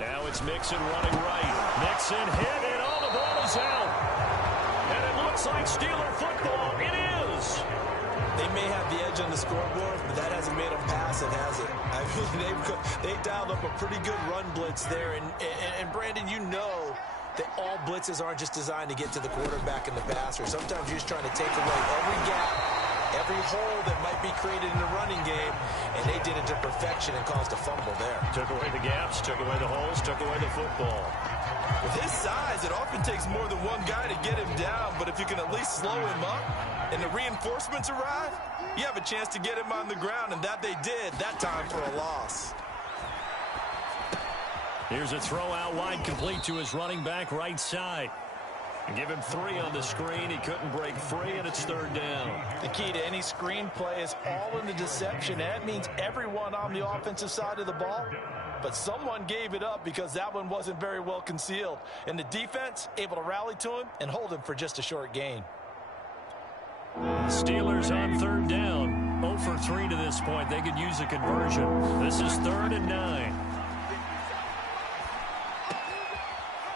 Now it's Mixon running right. Mixon hit, and all the ball is out. And it looks like Steeler football. It is. They may have the edge on the scoreboard, but that hasn't made them passive, has it? I mean, they dialed up a pretty good run blitz there. And Brandon, you know that all blitzes aren't just designed to get to the quarterback and the passer. Sometimes you're just trying to take away every gap, every hole that might be created in the running game, and they did it to perfection and caused a fumble there. Took away the gaps, took away the holes, took away the football. With his size, it often takes more than one guy to get him down, but if you can at least slow him up and the reinforcements arrive, you have a chance to get him on the ground, and that they did, that time for a loss. Here's a throw out wide, complete to his running back right side. Give him 3 on the screen. He couldn't break free, and it's 3rd down. The key to any screen play is all in the deception. That means everyone on the offensive side of the ball, but someone gave it up because that one wasn't very well concealed. And the defense able to rally to him and hold him for just a short gain. Steelers on 3rd down. 0 for 3 to this point. They could use a conversion. This is 3rd and 9.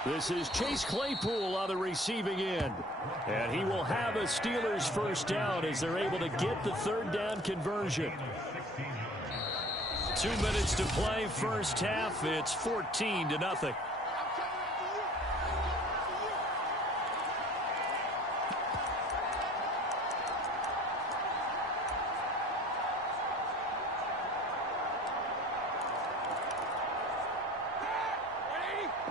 This is Chase Claypool on the receiving end. And he will have a Steelers first down as they're able to get the 3rd down conversion. 2 minutes to play first half. It's 14-0.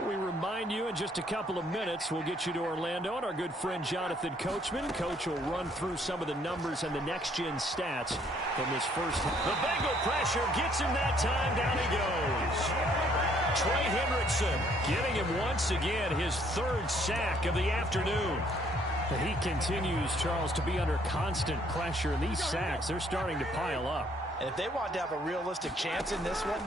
We remind you in just a couple of minutes we'll get you to Orlando and our good friend Jonathan Coachman. Coach will run through some of the numbers and the next-gen stats from this first half. The Bengal pressure gets him that time. Down he goes. Trey Hendrickson getting him once again his 3rd sack of the afternoon. But he continues, Charles, to be under constant pressure, and these sacks, they're starting to pile up. And if they want to have a realistic chance in this one,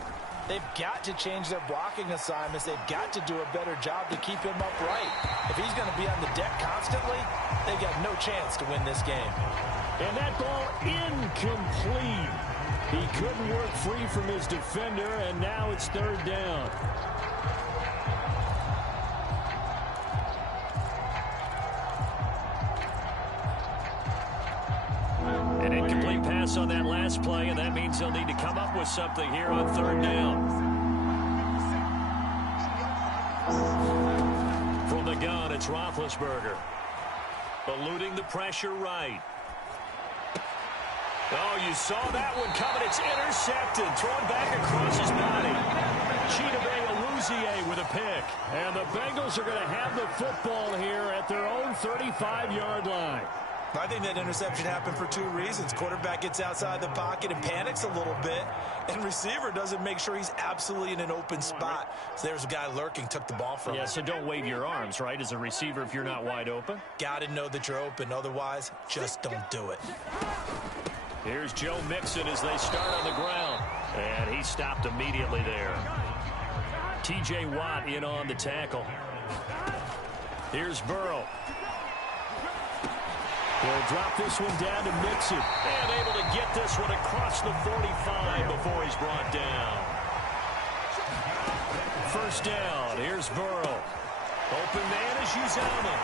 they've got to change their blocking assignments. They've got to do a better job to keep him upright. If he's going to be on the deck constantly, they've got no chance to win this game. And that ball incomplete. He couldn't work free from his defender, and now it's 3rd down. An incomplete pass on that last play, and that means they'll need to come up with something here on 3rd down. From the gun, it's Roethlisberger. Eluding the pressure right. Oh, you saw that one coming. It's intercepted. Thrown back across his body. Chidobe Awuzie with a pick. And the Bengals are going to have the football here at their own 35-yard line. I think that interception happened for 2 reasons. Quarterback gets outside the pocket and panics a little bit, and receiver doesn't make sure he's absolutely in an open spot. So there's a guy lurking, took the ball from him. Yeah, so don't wave your arms, right, as a receiver if you're not wide open. Got to know that you're open. Otherwise, just don't do it. Here's Joe Mixon as they start on the ground. And he stopped immediately there. T.J. Watt in on the tackle. Here's Burrow. He'll drop this one down to Mixon. And able to get this one across the 45 before he's brought down. First down. Here's Burrow. Open man is Uzomah.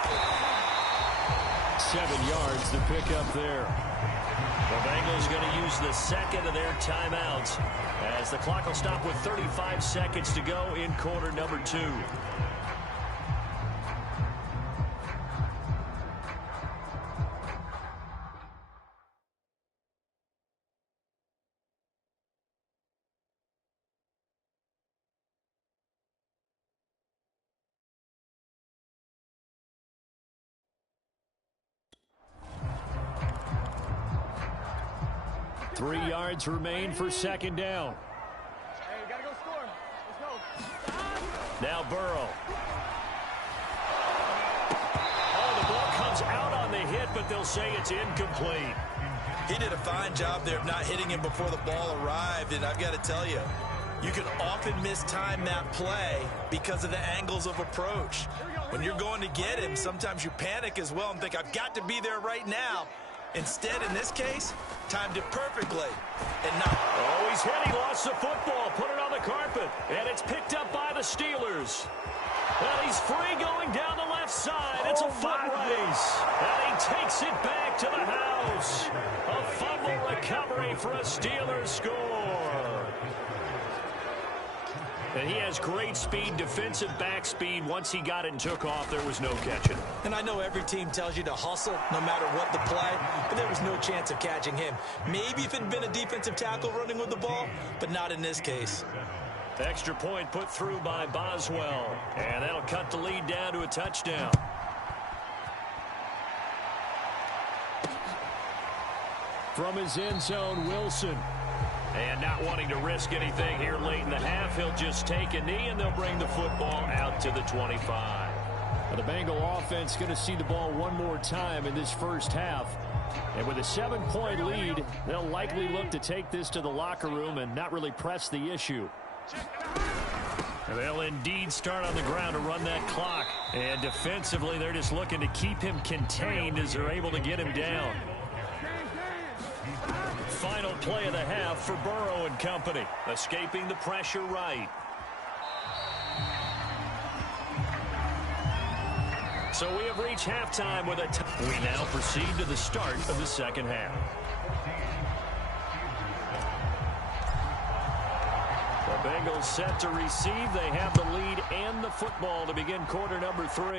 7 yards to pick up there. The Bengals going to use the second of their timeouts as the clock will stop with 35 seconds to go in quarter number 2. Three yards remain for second down. Hey, we gotta go score. Let's go. Now Burrow. Oh, the ball comes out on the hit, but they'll say it's incomplete. He did a fine job there of not hitting him before the ball arrived, and I've got to tell you, you can often mistime that play because of the angles of approach. When you're going to get him, sometimes you panic as well and think, I've got to be there right now. Instead, in this case, timed it perfectly. And not. Oh, he's hit. He lost the football. Put it on the carpet. the Steelers. And he's free going down the left side. It's a foot race. And he takes it back to the house. A fumble recovery for a Steelers score. And he has great speed, defensive back speed. Once he got it and took off, there was no catching. And I know every team tells you to hustle no matter what the play, but there was no chance of catching him. Maybe if it had been a defensive tackle running with the ball, but not in this case. Extra point put through by Boswell. And that'll cut the lead down to a touchdown. From his end zone, Wilson. And not wanting to risk anything here late in the half, he'll just take a knee, and they'll bring the football out to the 25. Now the Bengal offense going to see the ball one more time in this first half. And with a 7-point lead, they'll likely look to take this to the locker room and not really press the issue. And they'll indeed start on the ground to run that clock. And defensively, they're just looking to keep him contained as they're able to get him down. Final play of the half for Burrow and company. Escaping the pressure right. So we have reached halftime with a we now proceed to the start of the second half. The Bengals set to receive. They have the lead and the football to begin quarter number 3.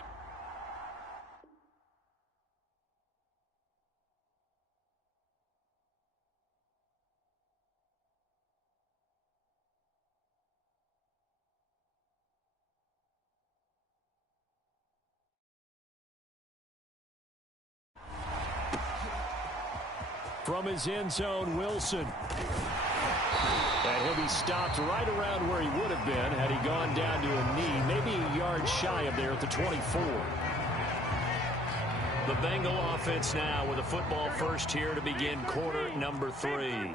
From his end zone, Wilson. And he'll be stopped right around where he would have been had he gone down to a knee, maybe a yard shy of there at the 24. The Bengal offense now with a football first here to begin quarter number 3.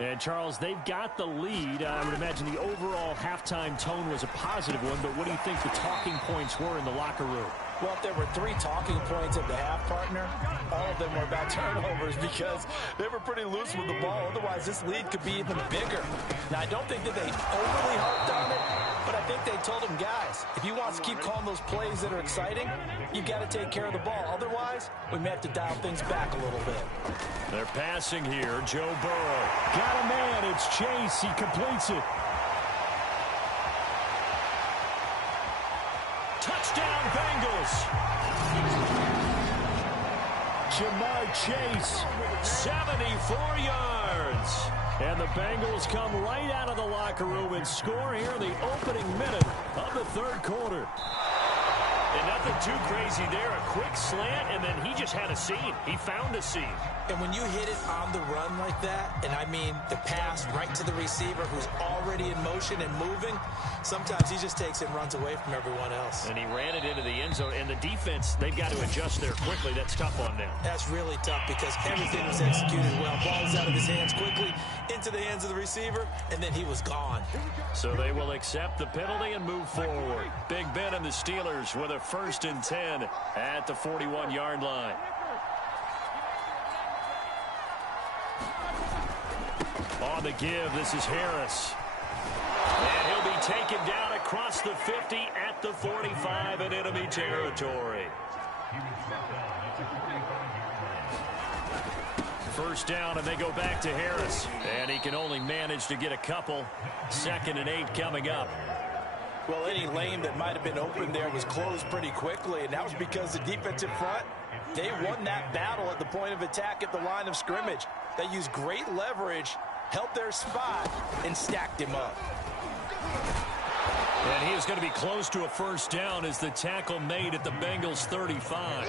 And, Charles, they've got the lead. I would imagine the overall halftime tone was a positive one, but what do you think the talking points were in the locker room? Well, if there were 3 talking points at the half, partner, all of them were about turnovers because they were pretty loose with the ball. Otherwise, this lead could be even bigger. Now, I don't think that they overly harped on it, but I think they told them, guys, if you want us to keep calling those plays that are exciting, you've got to take care of the ball. Otherwise, we may have to dial things back a little bit. They're passing here. Joe Burrow. Got a man. It's Chase. He completes it. Touchdown, Bengals. Jamar Chase, 74 yards. And the Bengals come right out of the locker room and score here in the opening minute of the third quarter. And nothing too crazy there. A quick slant, and then he just had a seam. He found a seam. And when you hit it on the run like that, and I mean the pass right to the receiver who's already in motion and moving, sometimes he just takes it and runs away from everyone else. And he ran it into the end zone. And the defense, they've got to adjust there quickly. That's tough on them. That's really tough because everything was executed well. Ball was out of his hands quickly, into the hands of the receiver, and then he was gone. So they will accept the penalty and move forward. Big Ben and the Steelers with a 1st and 10 at the 41-yard line. On the give, this is Harris. And he'll be taken down across the 50 at the 45 in enemy territory. First down, and they go back to Harris. And he can only manage to get a couple. 2nd and 8 coming up. Well, any lane that might have been open there was closed pretty quickly, and that was because the defensive front, they won that battle at the point of attack at the line of scrimmage. They used great leverage, held their spot, and stacked him up. And he is going to be close to a first down as the tackle made at the Bengals 35.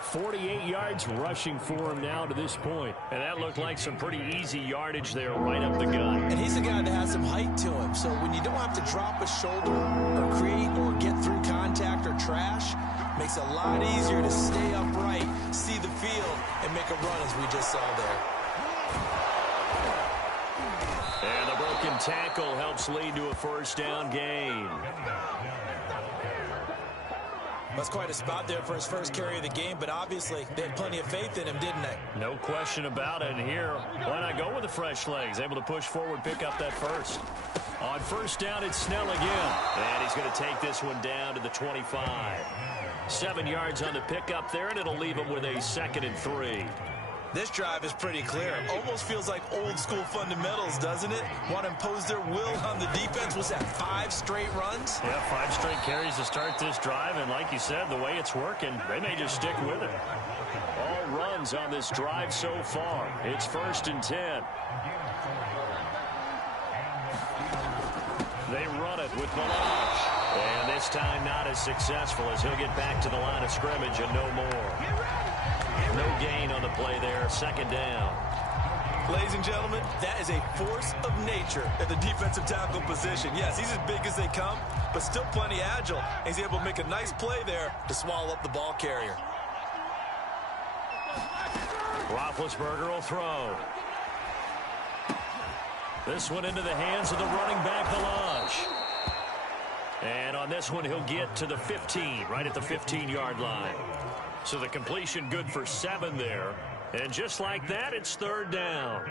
48 yards rushing for him now to this point. And that looked like some pretty easy yardage there right up the gut. And he's a guy that has some height to him. So when you don't have to drop a shoulder or create or get through contact or trash, makes it a lot easier to stay upright, see the field, and make a run as we just saw there. And the broken tackle helps lead to a first down gain. That's quite a spot there for his first carry of the game, but obviously they had plenty of faith in him, didn't they? No question about it. And here, why not go with the fresh legs? Able to push forward, pick up that first. On first down, it's Snell again. And he's going to take this one down to the 25. 7 yards on the pickup there, and it'll leave him with a 2nd and 3. This drive is pretty clear. Almost feels like old school fundamentals, doesn't it? Want to impose their will on the defense. Was that 5 straight runs? Yeah, 5 straight carries to start this drive, and like you said, the way it's working, they may just stick with it. All runs on this drive so far. It's 1st and 10. They run it with Malage. And this time not as successful as he'll get back to the line of scrimmage and no more. No gain on the play there. 2nd down. Ladies and gentlemen, that is a force of nature at the defensive tackle position. Yes, he's as big as they come, but still plenty agile. He's able to make a nice play there to swallow up the ball carrier. Roethlisberger will throw. This one into the hands of the running back, Malage. And on this one, he'll get to the 15, right at the 15-yard line. So the completion good for 7 there. And just like that, it's 3rd down.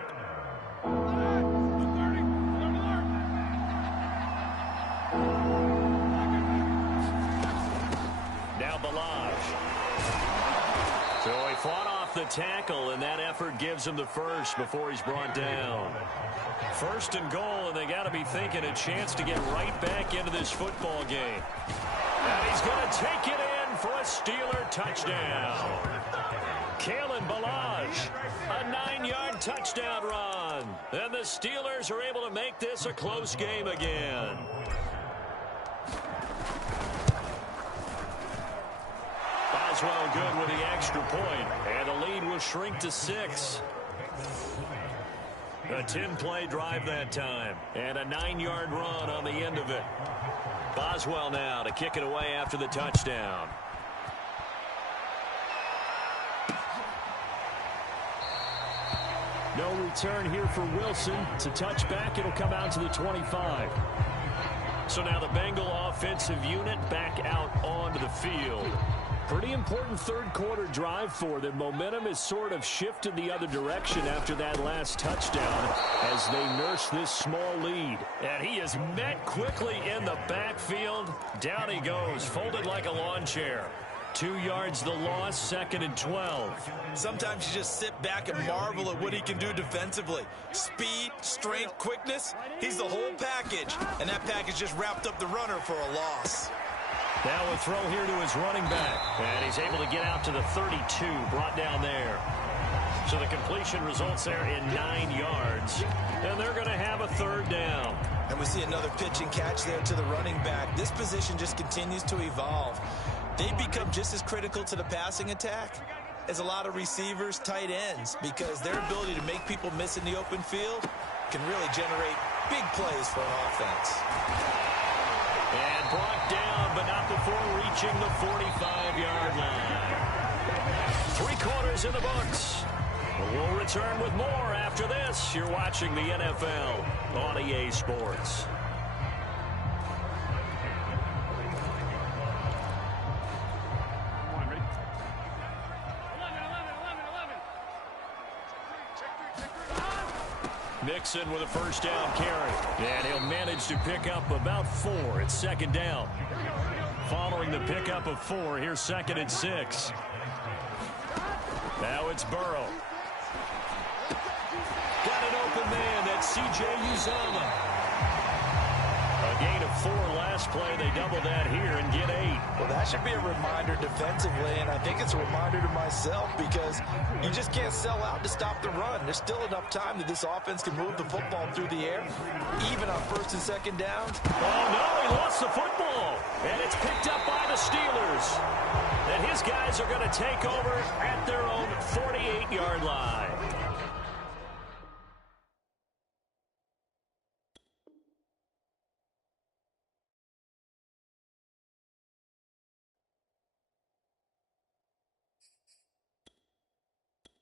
Now Malage. So he fought off the tackle, and that effort gives him the first before he's brought down. 1st and goal, and they got to be thinking a chance to get right back into this football game. And he's going to take it in for a Steeler touchdown. Kalen Ballage, a 9-yard touchdown run. And the Steelers are able to make this a close game again. Boswell good with the extra point, and the lead will shrink to 6. A 10-play drive that time, and a 9-yard run on the end of it. Boswell now to kick it away after the touchdown. No return here for Wilson. To touch back, it'll come out to the 25. So now the Bengal offensive unit back out onto the field. Pretty important 3rd quarter drive for them. Momentum has sort of shifted the other direction after that last touchdown as they nurse this small lead. And he is met quickly in the backfield. Down he goes, folded like a lawn chair. 2 yards the loss, 2nd and 12. Sometimes you just sit back and marvel at what he can do defensively. Speed, strength, quickness, he's the whole package. And that package just wrapped up the runner for a loss. Now a throw here to his running back. And he's able to get out to the 32, brought down there. So the completion results there in 9 yards. And they're going to have a 3rd down. And we see another pitch and catch there to the running back. This position just continues to evolve. They become just as critical to the passing attack as a lot of receivers, tight ends, because their ability to make people miss in the open field can really generate big plays for an offense. And brought down, but not before reaching the 45-yard line. 3 quarters in the books. We'll return with more after this. You're watching the NFL on EA Sports. Mixon with a 1st down carry. And he'll manage to pick up about 4. It's 2nd down. Following the pickup of 4, here's 2nd and 6. Now it's Burrow. Got an open man. That's C.J. Uzomah. A gain of 4 last play. They double that here and get 8. Well, that should be a reminder defensively, and I think it's a reminder to myself because you just can't sell out to stop the run. There's still enough time that this offense can move the football through the air, even on 1st and 2nd downs. Oh, no, he lost the football, and it's picked up by the Steelers. And his guys are going to take over at their own 48-yard line.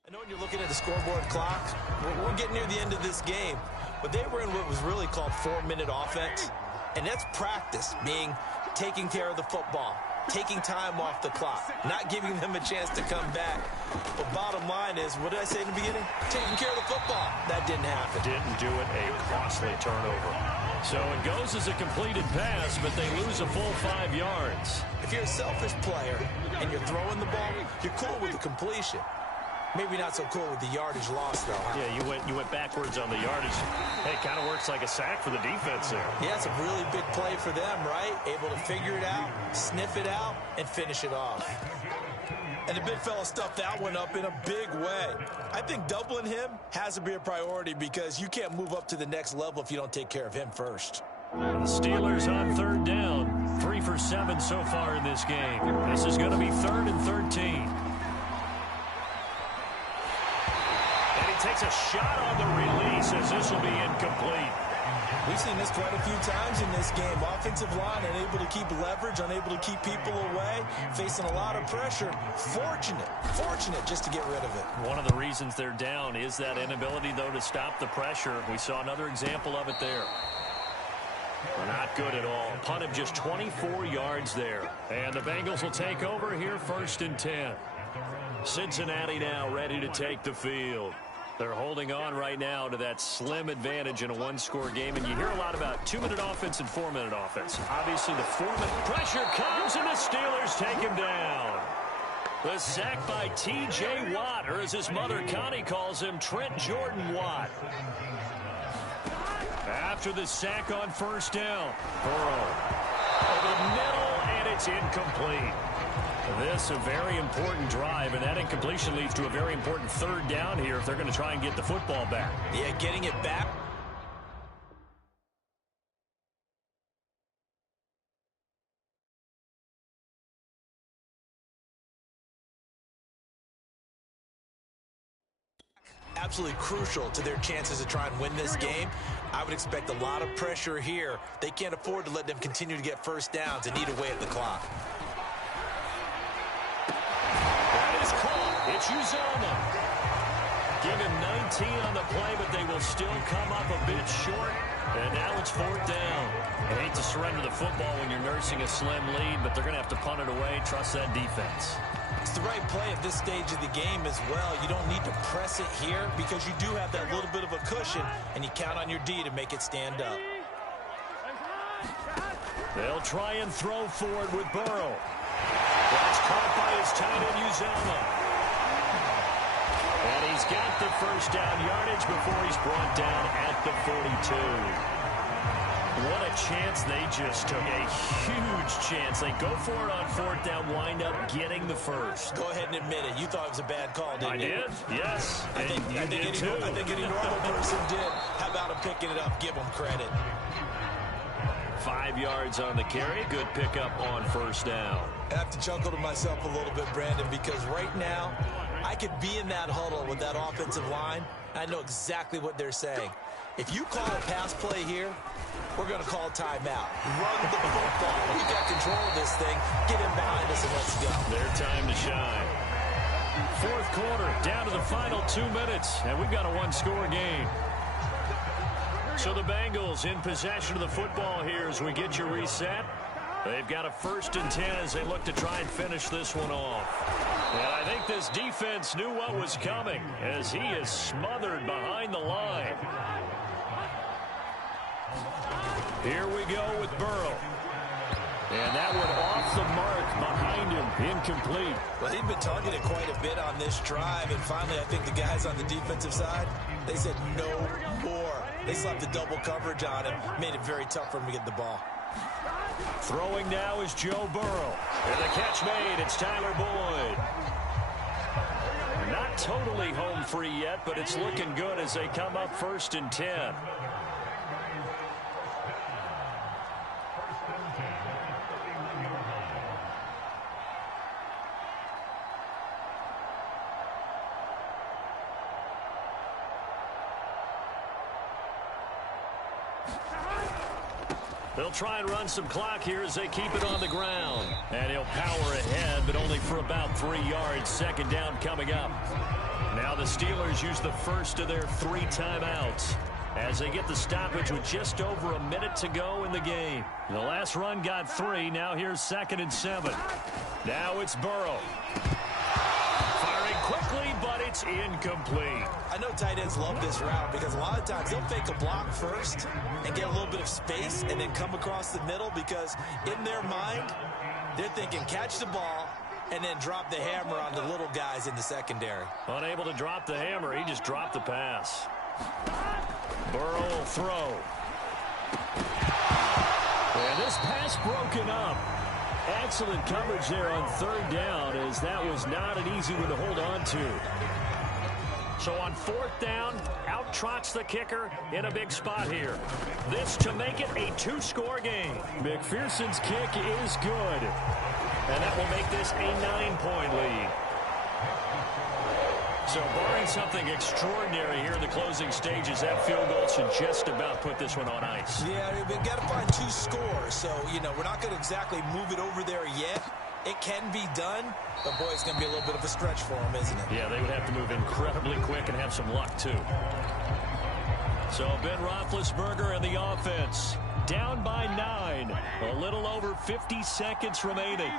I know when you're looking at the scoreboard clock, we're getting near the end of this game, but they were in what was really called 4-minute offense, and that's practice, being taking care of the football, taking time off the clock, not giving them a chance to come back. But bottom line is, what did I say in the beginning? Taking care of the football. That didn't happen. Didn't do it, a costly turnover. So it goes as a completed pass, but they lose a full 5 yards. If you're a selfish player and you're throwing the ball, you're cool with the completion. Maybe not so cool with the yardage loss, though. Huh? Yeah, you went backwards on the yardage. Hey, it kind of works like a sack for the defense there. Yeah, it's a really big play for them, right? Able to figure it out, sniff it out, and finish it off. And the big fella stuffed that one up in a big way. I think doubling him has to be a priority because you can't move up to the next level if you don't take care of him first. The Steelers on 3rd down. 3 for 7 so far in this game. This is going to be 3rd and 13. And he takes a shot on the release as this will be incomplete. We've seen this quite a few times in this game. Offensive line unable to keep leverage, unable to keep people away, facing a lot of pressure. Fortunate just to get rid of it. One of the reasons they're down is that inability, though, to stop the pressure. We saw another example of it there. Not good at all. Punt of just 24 yards there. And the Bengals will take over here 1st and 10. Cincinnati now ready to take the field. They're holding on right now to that slim advantage in a one-score game. And you hear a lot about 2-minute offense and 4-minute offense. Obviously, the 4-minute pressure comes, and the Steelers take him down. The sack by T.J. Watt, or as his mother Connie calls him, Trent Jordan Watt. After the sack on 1st down, Burrow over the middle, and it's incomplete. This a very important drive, and that incompletion leads to a very important 3rd down here if they're going to try and get the football back. Yeah, getting it back. Absolutely crucial to their chances to try and win this game. I would expect a lot of pressure here. They can't afford to let them continue to get 1st downs and eat away at the clock. It's Uzomah. Give him 19 on the play, but they will still come up a bit short. And now it's 4th down. I hate to surrender the football when you're nursing a slim lead, but they're going to have to punt it away. Trust that defense. It's the right play at this stage of the game as well. You don't need to press it here because you do have that little bit of a cushion, and you count on your D to make it stand up. They'll try and throw forward with Burrow. That's caught by his tight end, Uzomah. And he's got the 1st down yardage before he's brought down at the 42. What a chance they just took. A huge chance. They go for it on 4th down, wind up getting the 1st. Go ahead and admit it. You thought it was a bad call, didn't you? I did, yes. I think any normal person did. How about him picking it up? Give him credit. 5 yards on the carry. Good pickup on 1st down. I have to chuckle to myself a little bit, Brandon, because right now I could be in that huddle with that offensive line. I know exactly what they're saying. If you call a pass play here, we're going to call timeout. Run the football. We got control of this thing. Get him behind us and let's go. Their time to shine. 4th quarter, down to the final 2 minutes, and we've got a one-score game. So the Bengals in possession of the football here as we get you reset. They've got a 1st and 10 as they look to try and finish this one off. And I think this defense knew what was coming as he is smothered behind the line. Here we go with Burrow. And that one off the mark behind him, incomplete. Well, he'd been targeted quite a bit on this drive, and finally I think the guys on the defensive side, they said no more. They slapped the double coverage on him, made it very tough for him to get the ball. Throwing now is Joe Burrow. And the catch made, it's Tyler Boyd. Not totally home free yet, but it's looking good as they come up 1st and 10. They'll try and run some clock here as they keep it on the ground. And he'll power ahead, but only for about 3 yards. 2nd down coming up. Now the Steelers use the first of their 3 timeouts. as they get the stoppage with just over a minute to go in the game. The last run got 3. Now here's 2nd and 7. Now it's Burrow. Firing quickly, but it's incomplete. I know tight ends love this route because a lot of times they'll fake a block first and get a little bit of space and then come across the middle because in their mind, they're thinking catch the ball and then drop the hammer on the little guys in the secondary. Unable to drop the hammer, he just dropped the pass. Burrow will throw. And this pass broken up. Excellent coverage there on 3rd down, as that was not an easy one to hold on to. So on 4th down, out trots the kicker in a big spot here. This to make it a 2-score game. McPherson's kick is good. And that will make this a 9-point lead. So barring something extraordinary here in the closing stages, that field goal should just about put this one on ice. Yeah, we've got to find 2 scores. So, we're not going to exactly move it over there yet. It can be done, but, boy, it's going to be a little bit of a stretch for them, isn't it? Yeah, they would have to move incredibly quick and have some luck, too. So Ben Roethlisberger and the offense down by 9. A little over 50 seconds remaining.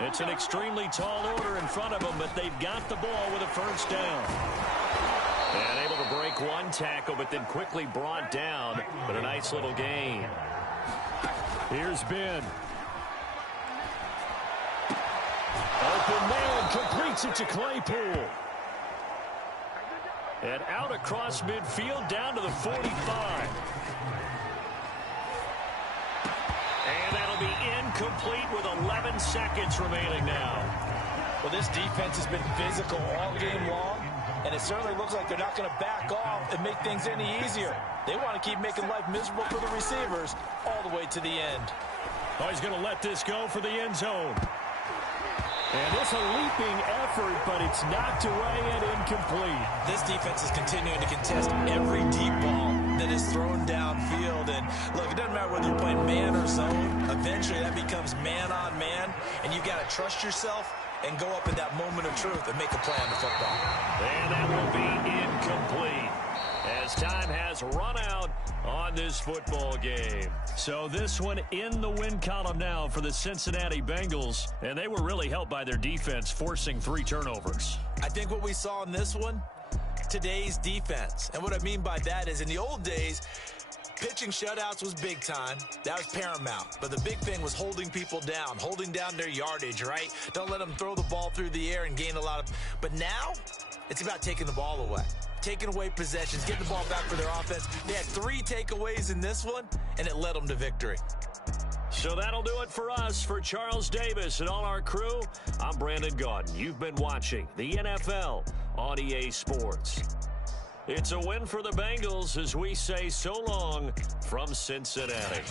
It's an extremely tall order in front of them, but they've got the ball with a 1st down. And able to break one tackle, but then quickly brought down. But a nice little gain. Here's Ben. Open man completes it to Claypool. And out across midfield down to the 45. And that'll be incomplete with 11 seconds remaining now. Well, this defense has been physical all game long, and it certainly looks like they're not going to back off and make things any easier. They want to keep making life miserable for the receivers all the way to the end. Oh, he's going to let this go for the end zone. And it's a leaping effort, but it's knocked away and incomplete. This defense is continuing to contest every deep ball that is thrown downfield. And, look, it doesn't matter whether you're playing man or zone. Eventually that becomes man on man, and you've got to trust yourself and go up in that moment of truth and make a play on the football. And that will be incomplete as time has run out on this football game. So this one in the win column now for the Cincinnati Bengals, and they were really helped by their defense forcing 3 turnovers. I think what we saw in this one, today's defense. And what I mean by that is in the old days, pitching shutouts was big time. That was paramount. But the big thing was holding people down, holding down their yardage, right? Don't let them throw the ball through the air and gain a lot of... But now, it's about taking the ball away. Taking away possessions, getting the ball back for their offense. They had 3 takeaways in this one, and it led them to victory. So that'll do it for us. For Charles Davis and all our crew, I'm Brandon Gaudin. You've been watching the NFL on EA Sports. It's a win for the Bengals as we say so long from Cincinnati.